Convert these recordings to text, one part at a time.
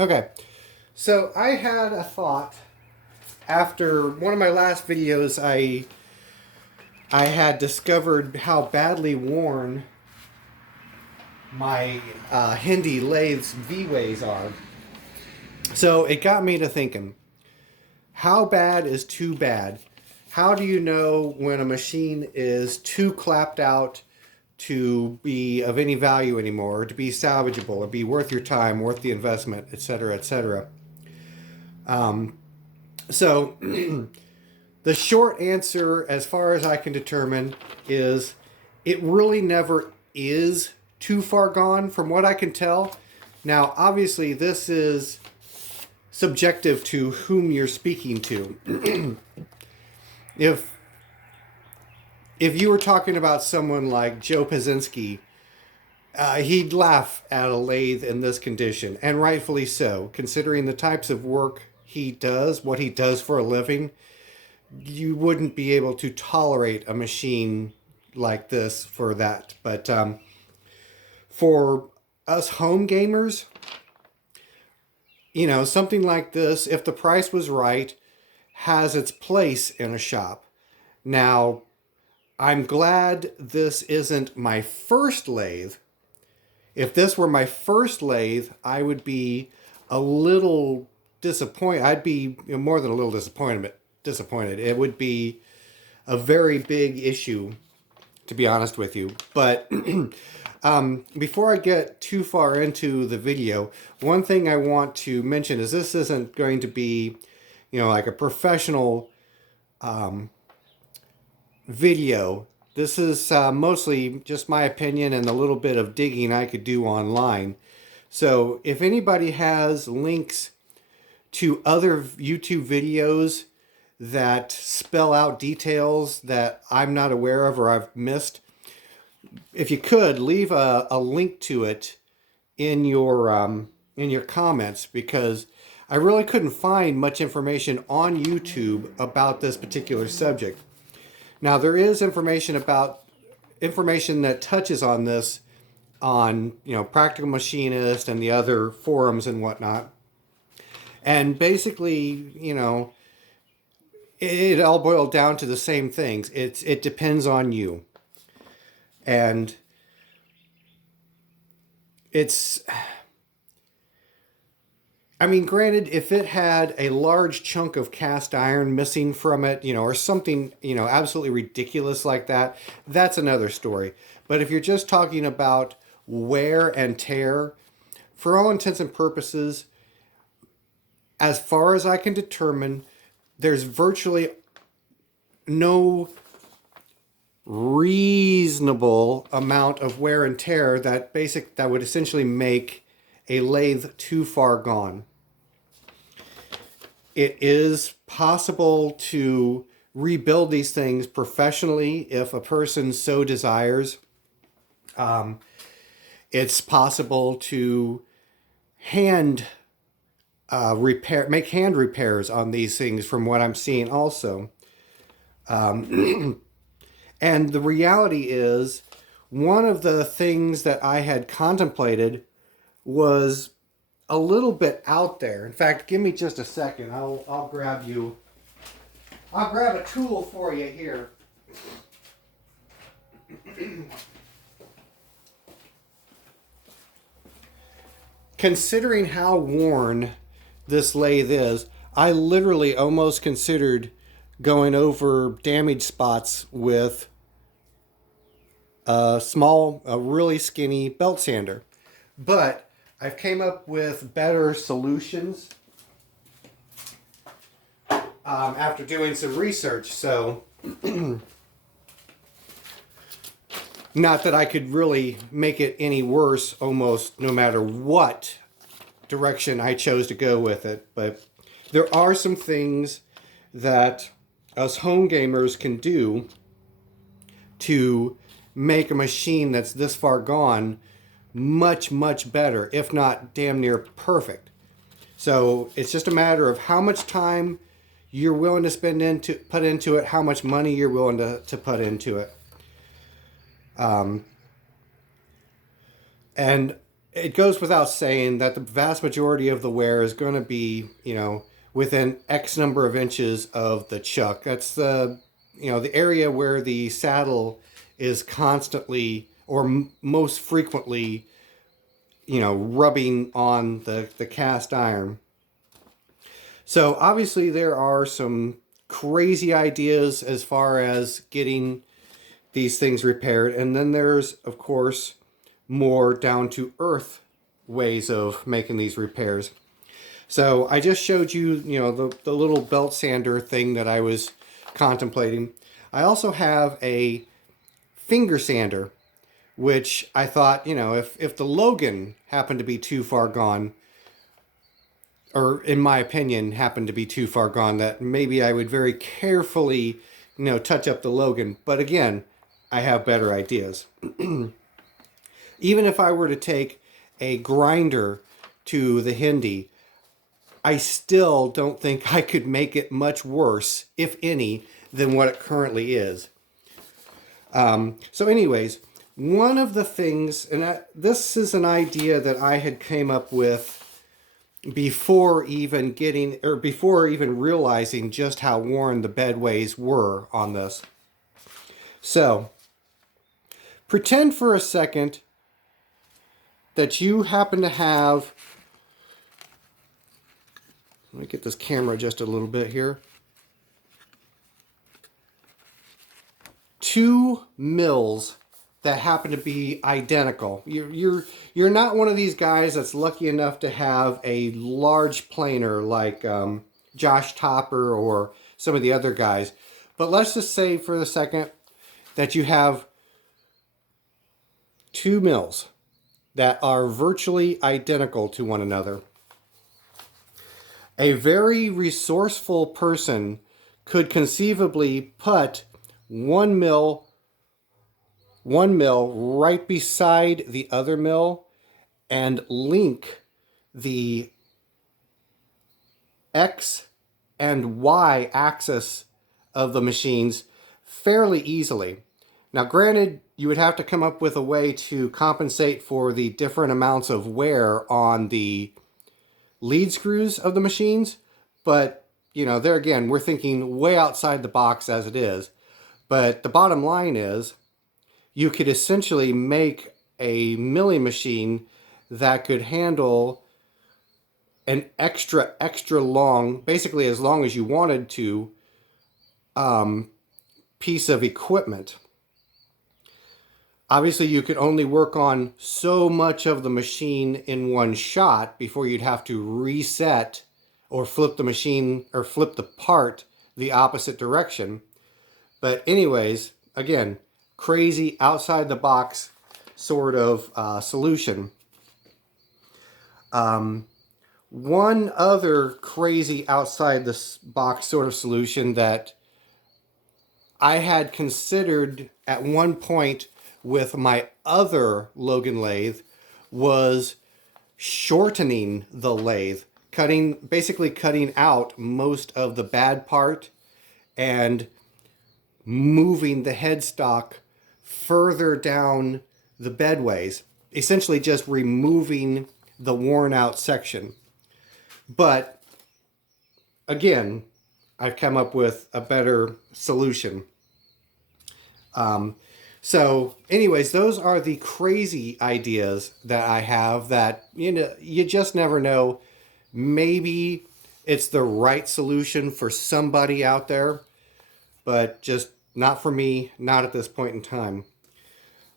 Okay, so I had a thought after one of my last videos. I had discovered how badly worn my Hindi lathes V-ways are. So it got me to thinking, how bad is too bad? How do you know when a machine is too clapped out to be of any value anymore, or to be salvageable, or be worth your time, worth the investment, etc., etc.? So the short answer, as far as I can determine, is it really never is too far gone, from what I can tell. Now, obviously, this is subjective to whom you're speaking to. if if you were talking about someone like Joe Pazinski, he'd laugh at a lathe in this condition, and rightfully so, considering the types of work he does, what he does for a living. You wouldn't be able to tolerate a machine like this for that. But for us home gamers, something like this, if the price was right, has its place in a shop. Now, I'm glad this isn't my first lathe. If this were my first lathe, I would be a little disappointed. I'd be more than a little disappointed. It would be a very big issue, to be honest with you. But before I get too far into the video, one thing I want to mention is this isn't going to be, like a professional video. This is mostly just my opinion and a little bit of digging I could do online. So if anybody has links to other YouTube videos that spell out details that I'm not aware of or I've missed, if you could leave a link to it in your comments, because I really couldn't find much information on YouTube about this particular subject. Now, there is information that touches on this on Practical Machinist and the other forums and whatnot. And basically, it all boiled down to the same things. It depends on you. And granted, if it had a large chunk of cast iron missing from it, or something, absolutely ridiculous like that, that's another story. But if you're just talking about wear and tear, for all intents and purposes, as far as I can determine, there's virtually no reasonable amount of wear and tear that would essentially make a lathe too far gone. It is possible to rebuild these things professionally if a person so desires. It's possible to make hand repairs on these things, from what I'm seeing also. And the reality is, one of the things that I had contemplated was a little bit out there. In fact, give me just a second. I'll grab a tool for you here. Considering how worn this lathe is, I literally almost considered going over damage spots with a really skinny belt sander. But I've came up with better solutions after doing some research. So, not that I could really make it any worse, almost no matter what direction I chose to go with it. But there are some things that us home gamers can do to make a machine that's this far gone much, much better, if not damn near perfect. So it's just a matter of how much time you're willing to put into it, how much money you're willing to put into it. And it goes without saying that the vast majority of the wear is going to be, within X number of inches of the chuck. That's the area where the saddle is constantly or most frequently, rubbing on the cast iron. So obviously there are some crazy ideas as far as getting these things repaired. And then there's, of course, more down to earth ways of making these repairs. So I just showed you, the little belt sander thing that I was contemplating. I also have a finger sander, which I thought, if the Logan happened to be too far gone, or in my opinion, happened to be too far gone, that maybe I would very carefully, touch up the Logan. But again, I have better ideas. Even if I were to take a grinder to the Hindi, I still don't think I could make it much worse, if any, than what it currently is. So anyways, one of the things, and this is an idea that I had came up with before even realizing just how worn the bedways were on this. So, pretend for a second that you happen to have, let me get this camera just a little bit here, 2 mills that happen to be identical. You're not one of these guys that's lucky enough to have a large planer like Josh Topper or some of the other guys. But let's just say for the second that you have 2 mills that are virtually identical to one another. A very resourceful person could conceivably put one mill right beside the other mill and link the X and Y axis of the machines fairly easily. Now, granted, you would have to come up with a way to compensate for the different amounts of wear on the lead screws of the machines, but, there again, we're thinking way outside the box as it is. But the bottom line is, you could essentially make a milling machine that could handle an extra long, basically as long as you wanted to, piece of equipment. Obviously, you could only work on so much of the machine in one shot before you'd have to reset or flip the machine or flip the part the opposite direction. But anyways, again, crazy outside the box sort of solution. One other crazy outside the box sort of solution that I had considered at one point with my other Logan lathe was shortening the lathe, basically cutting out most of the bad part and moving the headstock further down the bedways, essentially just removing the worn out section. But again, I've come up with a better solution. So anyways, those are the crazy ideas that I have that, you just never know. Maybe it's the right solution for somebody out there, but just not for me, not at this point in time.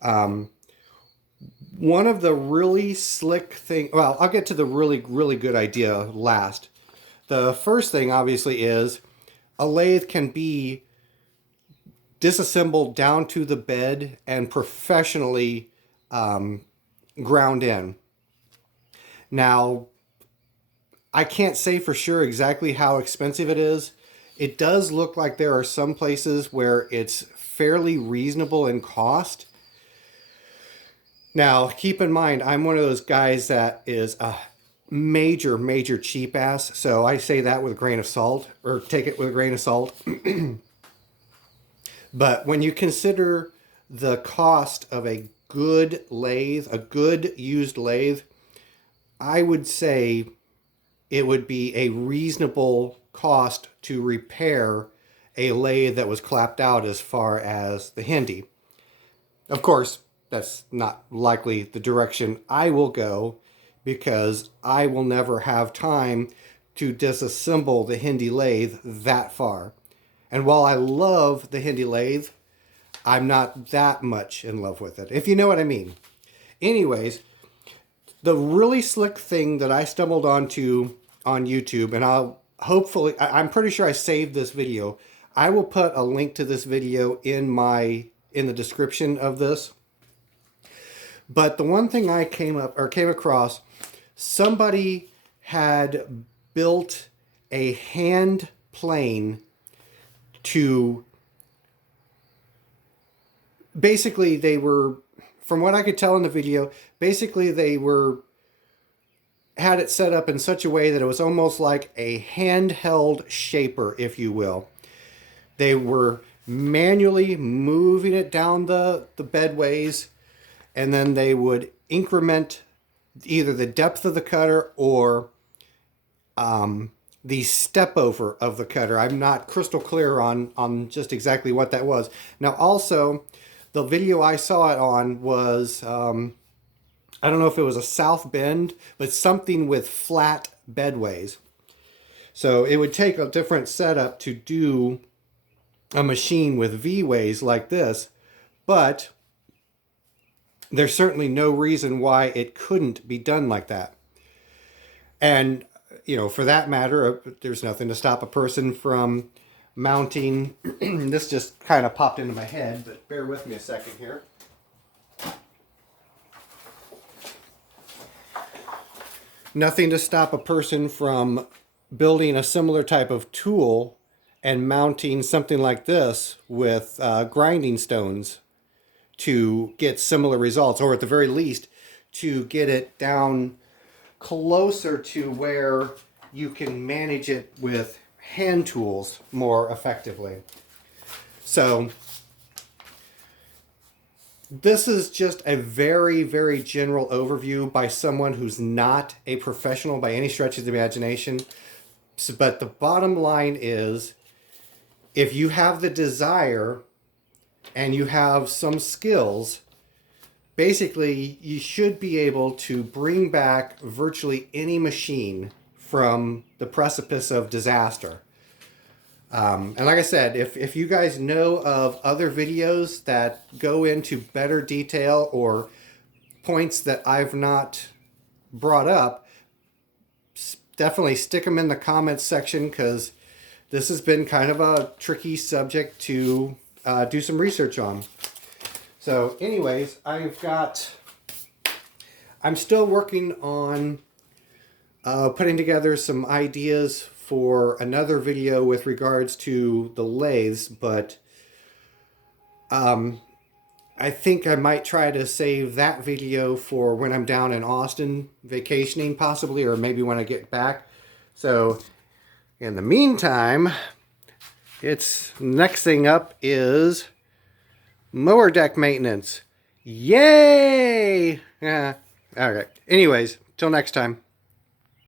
One of the really slick thing, well, I'll get to the really, really good idea last. The first thing, obviously, is a lathe can be disassembled down to the bed and professionally ground in. Now, I can't say for sure exactly how expensive it is. It does look like there are some places where it's fairly reasonable in cost. Now, keep in mind, I'm one of those guys that is a major cheap ass. So I say that with a grain of salt, or take it with a grain of salt. But when you consider the cost of a good lathe, a good used lathe, I would say it would be a reasonable cost to repair a lathe that was clapped out as far as the Hindi. Of course, that's not likely the direction I will go, because I will never have time to disassemble the Hindi lathe that far. And while I love the Hindi lathe, I'm not that much in love with it, if you know what I mean. Anyways, the really slick thing that I stumbled onto on YouTube, and I'm pretty sure I saved this video. I will put a link to this video in the description of this. But the one thing I came across, somebody had built a hand plane to, basically they were, from what I could tell in the video, basically they had it set up in such a way that it was almost like a handheld shaper, if you will. They were manually moving it down the bedways, and then they would increment either the depth of the cutter or the step over of the cutter. I'm not crystal clear on just exactly what that was. Now also, the video I saw it on was, I don't know if it was a South Bend, but something with flat bedways. So it would take a different setup to do a machine with V-ways like this, but there's certainly no reason why it couldn't be done like that. And, you know, for that matter, there's nothing to stop a person from mounting. This just kind of popped into my head, but bear with me a second here. Nothing to stop a person from building a similar type of tool and mounting something like this with grinding stones to get similar results, or at the very least to get it down closer to where you can manage it with hand tools more effectively. So this is just a very, very general overview by someone who's not a professional by any stretch of the imagination. But the bottom line is, if you have the desire and you have some skills, basically you should be able to bring back virtually any machine from the precipice of disaster. And like I said, if you guys know of other videos that go into better detail or points that I've not brought up, definitely stick them in the comments section, because this has been kind of a tricky subject to do some research on. So anyways, I'm still working on putting together some ideas for another video with regards to the lathes, but I think I might try to save that video for when I'm down in Austin vacationing, possibly, or maybe when I get back. So in the meantime, next thing up is mower deck maintenance. Yay! Yeah. All right. Anyways, till next time.